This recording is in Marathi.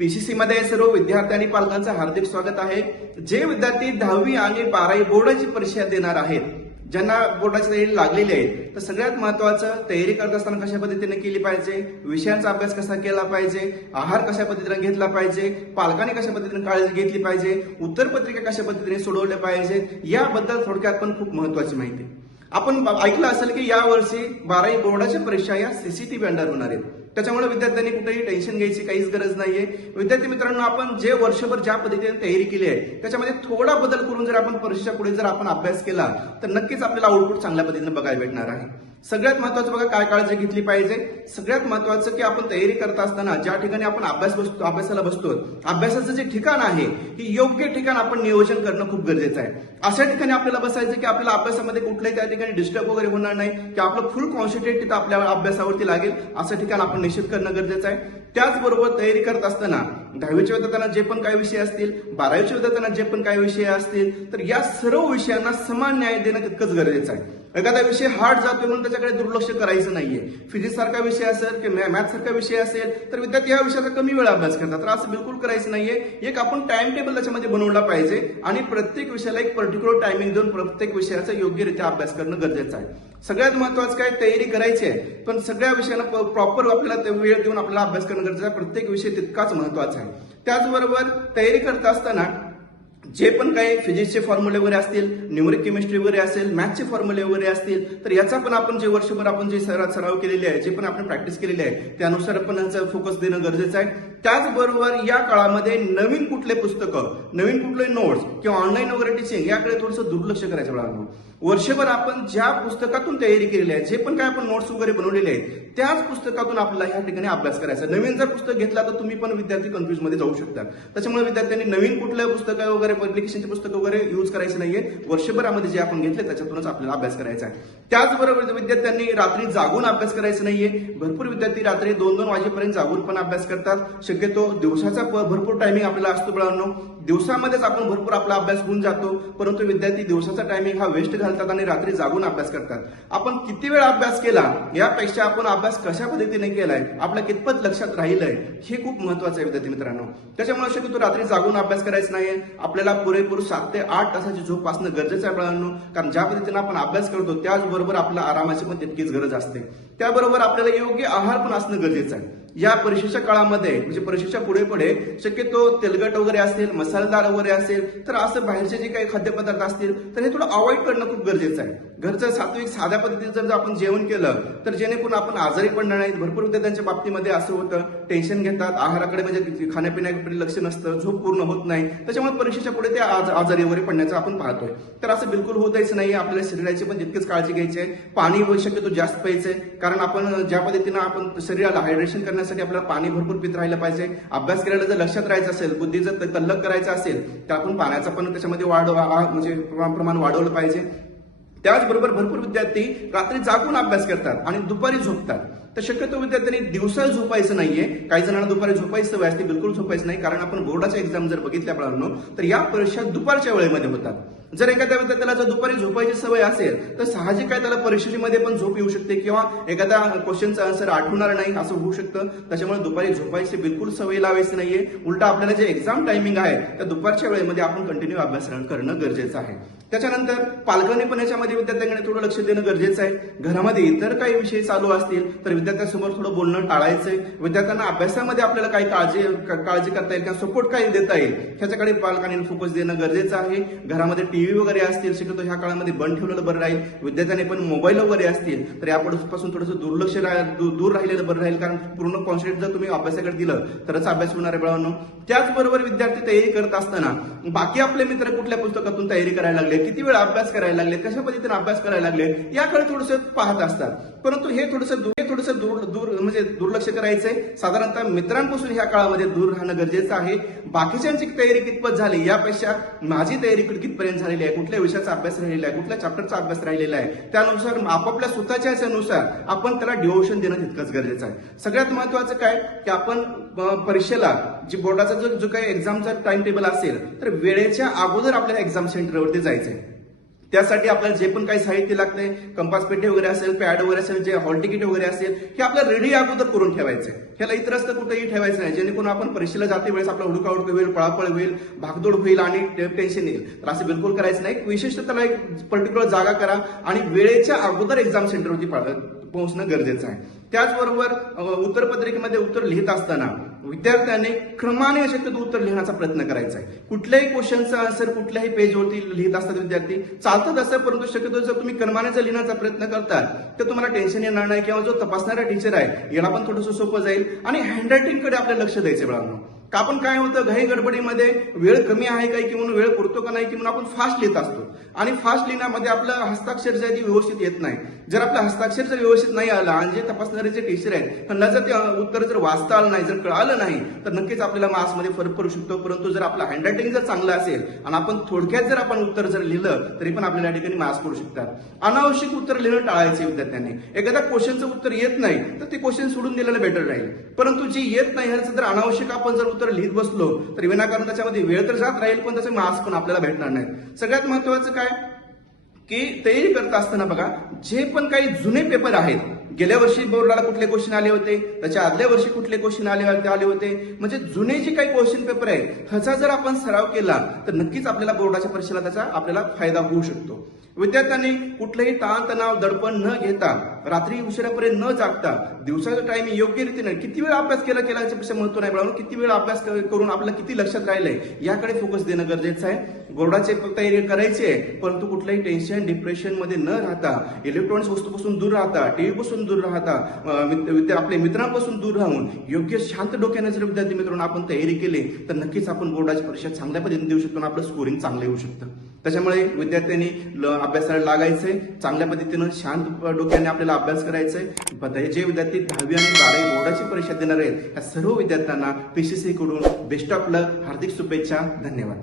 पीसीसी मध्ये सर्व विद्यार्थी आणि पालकांचं हार्दिक स्वागत आहे। जे विद्यार्थी 10वी आणि 12वी बोर्डाची परीक्षा देणार आहेत, ज्यांना बोर्डाची तयारी लागलेली आहे, तर सगळ्यात महत्त्वाचं तयारी करत असताना कशा पद्धतीने केली पाहिजे, विषयांचा अभ्यास कसा केला पाहिजे, आहार कशा पद्धतीने घेतला पाहिजे, पालकांनी कशा पद्धतीने काळजी घेतली पाहिजे, उत्तरपत्रिका कशा पद्धतीने सोडवल्या पाहिजे, याबद्दल थोडक्यात पण खूप महत्त्वाची माहिती आपण ऐकलं असेल की यावर्षी 12वी बोर्डाच्या परीक्षा या सीसीटीव्ही अंडर होणार आहेत। त्याच्यामुळे विद्यार्थ्यांनी कुठेही टेन्शन घ्यायची काहीच गरज नाहीये। विद्यार्थी मित्रांनो, आपण जे वर्षभर ज्या पद्धतीने तयारी केली आहे त्याच्यामध्ये थोडा बदल करून जर आपण परीक्षा पुढे जर आपण अभ्यास केला तर नक्कीच आपल्याला आउटपुट चांगल्या पद्धतीने बघायला भेटणार आहे। सगळ्यात महत्त्वाचं बघा काय काळजी घेतली पाहिजे। सगळ्यात महत्त्वाचं की आपण तयारी करत असताना ज्या ठिकाणी आपण अभ्यासाला बसतो, अभ्यासाचं जे ठिकाण आहे हे योग्य ठिकाण आपण नियोजन करणं खूप गरजेचं आहे। अशा ठिकाणी आपल्याला बसायचं की आपल्याला अभ्यासामध्ये कुठल्याही त्या ठिकाणी डिस्टर्ब वगैरे होणार नाही, की आपलं फुल कॉन्सन्ट्रेट तिथं आपल्याला अभ्यासावरती लागेल असं ठिकाण आपण निश्चित करणं गरजेचं आहे। त्याचबरोबर तयारी करत असताना 10वीच्या विद्यार्थ्यांना जे पण काही विषय असतील, 12वीच्या विद्यार्थ्यांना जे पण काही विषय असतील, तर या सर्व विषयांना समान न्याय देणं तितकंच गरजेचं आहे। एखादा विषय हार्ड जातोय म्हणून त्याच्याकडे दुर्लक्ष करायचं नाहीये। फिजिक्स सारखा विषय असेल किंवा मॅथ सारखा विषय असेल तर विद्यार्थी या विषयाचा कमी वेळा अभ्यास करतात, तर असं बिलकुल करायचं नाहीये। एक आपण टाइम टेबल त्याच्यामध्ये बनवला पाहिजे आणि प्रत्येक विषयाला एक पर्टिक्युलर टायमिंग देऊन प्रत्येक विषयाचा योग्यरित्या अभ्यास करणं गरजेचं आहे। सगळ्यात महत्त्वाचं काय, तयारी करायची आहे पण सगळ्या विषयांना प्रॉपर आपल्याला वेळ देऊन आपल्याला अभ्यास करणं गरजेचं आहे। प्रत्येक विषय तितकाच महत्त्वाचा आहे। त्याचबरोबर तयारी करत असताना जे पण काही फिजिक्सचे फॉर्म्युले वगैरे असतील, न्यूमरिक केमिस्ट्री वगैरे असेल, मॅथचे फॉर्म्युले वगैरे असतील, तर याचा पण आपण जे वर्षभर आपण जे सराव केलेले आहे, जे पण आपण प्रॅक्टिस केलेली आहे त्यानुसार आपण याचा फोकस देणं गरजेचं आहे। त्याचबरोबर या काळामध्ये नवीन कुठले पुस्तकं, नवीन कुठले नोट्स किंवा ऑनलाईन वगैरे टीचिंग याकडे थोडंसं दुर्लक्ष करायचं बाळांनो। वर्षभर आपण ज्या पुस्तकातून तयारी केलेली आहे, जे पण काय आपण नोट्स वगैरे बनवलेले आहेत त्याच पुस्तकातून आपल्याला ह्या ठिकाणी अभ्यास करायचा। नवीन जर पुस्तक घेतला तर तुम्ही पण विद्यार्थी कन्फ्युज मध्ये जाऊ शकता। त्याच्यामुळे विद्यार्थ्यांनी नवीन कुठल्या पुस्तकं वगैरे पब्लिकेशनचे पुस्तकं वगैरे यूज करायचे नाहीये। वर्षभरामध्ये जे आपण घेतले त्याच्यातूनच आपल्याला अभ्यास करायचा आहे। त्याचबरोबर विद्यार्थ्यांनी रात्री जागून अभ्यास करायचा नाहीये। भरपूर विद्यार्थी रात्री 2-2 वाजेपर्यंत जागून पण अभ्यास करतात। शक्यतो दिवसाचा भरपूर टायमिंग आपल्याला असतो बाळांनो, दिवसामध्येच आपण भरपूर आपला अभ्यास होऊन जातो, परंतु विद्यार्थी दिवसाचा टायमिंग हा वेस्ट घालतात आणि रात्री जागून अभ्यास करतात। आपण किती वेळ अभ्यास केला यापेक्षा आपण अभ्यास कशा पद्धतीने केलाय, आपल्या कितपत लक्षात राहिलंय हे खूप महत्त्वाचं आहे विद्यार्थी मित्रांनो। त्याच्यामुळे शक्यतो रात्री जागून अभ्यास करायचा नाहीये। आपल्याला पुरेपूर 7 ते 8 तासाची झोप असणं गरजेचं आहे बाळांनो, कारण ज्या पद्धतीने आपण अभ्यास करतो त्याचबरोबर आपल्या आरामाची पण तितकीच गरज असते। त्याबरोबर आपल्याला योग्य आहार पण असणं गरजेचं आहे। या परीक्षेच्या काळामध्ये म्हणजे परीक्षेच्या पुढे शक्यतो तेलकट वगैरे असेल, मसालेदार वगैरे असेल, तर असं बाहेरचे जे काही खाद्यपदार्थ असतील तर हे थोडं अवॉइड करणं खूप गरजेचं आहे। घरचं सात्विक साध्या पद्धतीने जर आपण जेवण केलं तर जेणेकरून आपण आजारी पडणार नाहीत। भरपूर विद्यार्थ्यांच्या बाबतीमध्ये असं होतं, टेन्शन घेतात, आहाराकडे म्हणजे खाण्यापिण्याकडे लक्ष नसतं, झोप पूर्ण होत नाही, त्याच्यामुळे परीक्षेच्या पुढे ते आजारी वगैरे पडण्याचं आपण पाहतोय। तर असं बिलकुल होत द्यायचं नाही। आपल्या शरीराची पण तितकीच काळजी घ्यायची आहे। पाणी शक्यतो जास्त प्यायचंय, कारण आपण ज्या पद्धतीनं आपण शरीराला हायड्रेशन करण्यासाठी आपल्याला पाणी भरपूर पित राहिलं पाहिजे। अभ्यास करायला जर लक्षात राहायचं असेल, बुद्धी जर तल्लक करायचं असेल तर आपण पाण्याचा पण त्याच्यामध्ये म्हणजे प्रमाण वाढवलं पाहिजे। त्याचबरोबर भरपूर विद्यार्थी रात्री जागून अभ्यास करतात आणि दुपारी झोपतात, तर शक्यतो विद्यार्थ्यांनी दिवसा झोपायचं नाहीये। काही जणांना दुपारी झोपायची सवय असते, बिलकुल झोपायचं नाही, कारण आपण बोर्डाच्या एक्झाम जर बघितल्या बाळांनो तर या परीक्षा दुपारच्या वेळेमध्ये होतात। जर एखाद्या विद्यार्थ्याला जर दुपारी झोपायची सवय असेल तर साहजिक काय त्याला परीक्षेमध्ये पण झोप येऊ शकते किंवा एखाद्या क्वेश्चनचा आन्सर आठवणार नाही असं होऊ शकतं। त्याच्यामुळे दुपारी झोपायची बिलकुल सवय लावायची नाहीये। उलटा आपल्याला जे एक्झाम टायमिंग आहे त्या दुपारच्या वेळेमध्ये आपण कंटिन्यू अभ्यास करणं गरजेचं आहे। त्याच्यानंतर पालकांनी पण याच्यामध्ये विद्यार्थ्यांकडे थोडं लक्ष देणं गरजेचं आहे। घरामध्ये इतर काही विषय चालू असतील तर विद्यार्थ्यांसमोर थोडं बोलणं टाळायचंय। विद्यार्थ्यांना अभ्यासामध्ये आपल्याला काही काळजी करता येईल किंवा सपोर्ट काही देता येईल ह्याच्याकडे पालकांनी फोकस देणं गरजेचं आहे। घरामध्ये टीव्ही वगैरे असतील शक्यतो ह्या काळामध्ये बंद ठेवलेलं बरं राहील। विद्यार्थ्यांनी पण मोबाईल वगैरे असतील तर यापासून थोडंसं दूर राहिलेलं बरं राहील, कारण पूर्ण कॉन्सन्ट्रेट जर तुम्ही अभ्यासाकडे दिलं तरच अभ्यास होणार आहे बाळांनो। त्याचबरोबर विद्यार्थी तयारी करत असताना बाकी आपले मित्र कुठल्या पुस्तकातून तयारी करायला लागले, किती वेळ अभ्यास करायला लागले, कशा पद्धतीने अभ्यास करायला लागले याकडे थोडंसं पाहत असतात, परंतु हे थोडंसं दूर म्हणजे दुर्लक्ष करायचंय। साधारणतः मित्रांपासून ह्या काळामध्ये दूर राहणं गरजेचं आहे। बाकीच्यांची तयारी कितपत झाली यापेक्षा माझी तयारी कितपर्यंत झालेली आहे, कुठल्या विषयाचा अभ्यास राहिलेला आहे, कुठल्या चॅप्टरचा अभ्यास राहिलेला आहे, त्यानुसार आपापल्या स्वतःच्या ह्याच्यानुसार आपण त्याला डिवोशन देणं तितकंच गरजेचं आहे। सगळ्यात महत्वाचं काय की आपण परीक्षेला जी बोर्डाचा जो काही एक्झामचा टाइम टेबल असेल तर वेळेच्या अगोदर आपल्याला एक्झाम सेंटरवरती जायचंय। त्यासाठी आपल्याला जे पण काही साहित्य लागते, कंपास पेटी वगैरे असेल, पॅड वगैरे असेल, जे हॉल तिकीट वगैरे असेल, हे आपल्याला रेडी अगोदर करून ठेवायचं आहे. ह्याला इतरस्त कुठेही ठेवायचं नाही, जेणेकरून आपण परीक्षेला जाते वेळेस आपला हुडकाहुडकी होईल, पळापळ होईल, भागदौड होईल आणि टेन्शन येईल. तर असं बिलकुल करायचं नाही. विशेषतः त्याला एक पर्टिक्युलर जागा करा आणि वेळेच्या अगोदर एक्झाम सेंटरवरती पोहोचणं गरजेचं आहे. त्याचबरोबर उत्तरपत्रिकेमध्ये उत्तर लिहित असताना विद्यार्थ्यांनी क्रमाने शक्यतो उत्तर लिहिण्याचा प्रयत्न करायचा आहे. कुठल्याही क्वेश्चनचा आन्सर कुठल्याही पेजवरती लिहित असतात विद्यार्थी, चालतं तसं, परंतु शक्यतो जर तुम्ही क्रमाने जर लिहिण्याचा प्रयत्न करता तर तुम्हाला टेन्शन येणार नाही, किंवा जो तपासणारा टीचर आहे याला पण थोडंसं सोपं जाईल. आणि हँडरायटिंगकडे आपलं लक्ष द्यायचं बाळांनो. का आपण काय होतं, घाई गडबडीमध्ये वेळ कमी आहे काय की म्हणून, वेळ पुरतो का नाही की म्हणून आपण फास्ट लिहित असतो, आणि फास्ट लिहिण्यामध्ये आपलं हस्ताक्षर जे आहे ते व्यवस्थित येत नाही. जर आपलं हस्ताक्षर जर व्यवस्थित नाही आलं आणि जे तपासणारे जे टीचर आहेत त्यांना जर ते उत्तर जर वाचता आलं नाही, जर कळालं नाही, तर नक्कीच आपल्याला मार्क्समध्ये फरक पडू शकतो. परंतु जर आपलं हँडरायटिंग जर चांगलं असेल आणि आपण थोडक्यात जर आपण उत्तर जर लिहिलं तरी पण आपल्याला या ठिकाणी मार्क्स पडू शकतात. अनावश्यक उत्तर लिहिणं टाळायचे विद्यार्थ्यांनी. एखाद्या क्वेश्चनचं उत्तर येत नाही तर ते क्वेश्चन सोडून दिलेलं बेटर राहील. परंतु जे येत नाही ह्याचं जर अनावश्यक आपण जर उत्तर लिहित बसलो तर विनाकारण त्याच्यामध्ये वेळ तर जात राहील, पण त्याचे मार्क्स पण आपल्याला भेटणार नाहीत. सगळ्यात महत्वाचं काय की तयारी करत असताना बघा, जे पण काही जुने पेपर आहेत, गेल्या वर्षी बोर्डाला कुठले क्वेश्चन आले होते, त्याच्या आदल्या वर्षी कुठले क्वेश्चन आले होते, म्हणजे जुने जे काही क्वेश्चन पेपर आहे ह्याचा जर आपण सराव केला तर नक्कीच आपल्याला बोर्डाच्या परीक्षेला त्याचा आपल्याला फायदा होऊ शकतो. विद्यार्थ्यांनी कुठलेही ताणतणाव दडपण न घेता, रात्री उशिरापर्यंत न जागता, दिवसाचा टाइम योग्य रीतीने किती वेळ अभ्यास केला याच्यापेक्षा महत्व नाही बाळांनो. किती वेळ अभ्यास करून आपल्याला किती लक्षात राहिलंय याकडे फोकस देणं गरजेचं आहे. बोर्डाची तयारी करायची आहे, परंतु कुठल्याही टेन्शन डिप्रेशन मध्ये न राहता, इलेक्ट्रॉनिक्स वस्तूपासून दूर राहता, टीव्ही पासून दूर राहता, आपल्या मित्रांपासून दूर राहून योग्य शांत डोक्याने जर विद्यार्थी मित्रांनो आपण तयारी केली तर नक्कीच आपण बोर्डाची परीक्षा चांगल्या पद्धतीने देऊ शकतो आणि आपलं स्कोरिंग चांगलं येऊ शकतं. त्याच्यामुळे विद्यार्थ्यांनी अभ्यासाला लागायचंय, चांगल्या पद्धतीनं शांत डोक्याने आपल्याला अभ्यास करायचंय. जे विद्यार्थी 10वी आणि 12वी बोर्डाची परीक्षा देणार आहेत या सर्व विद्यार्थ्यांना PCC कडून बेस्ट ऑफ लक, हार्दिक शुभेच्छा, धन्यवाद.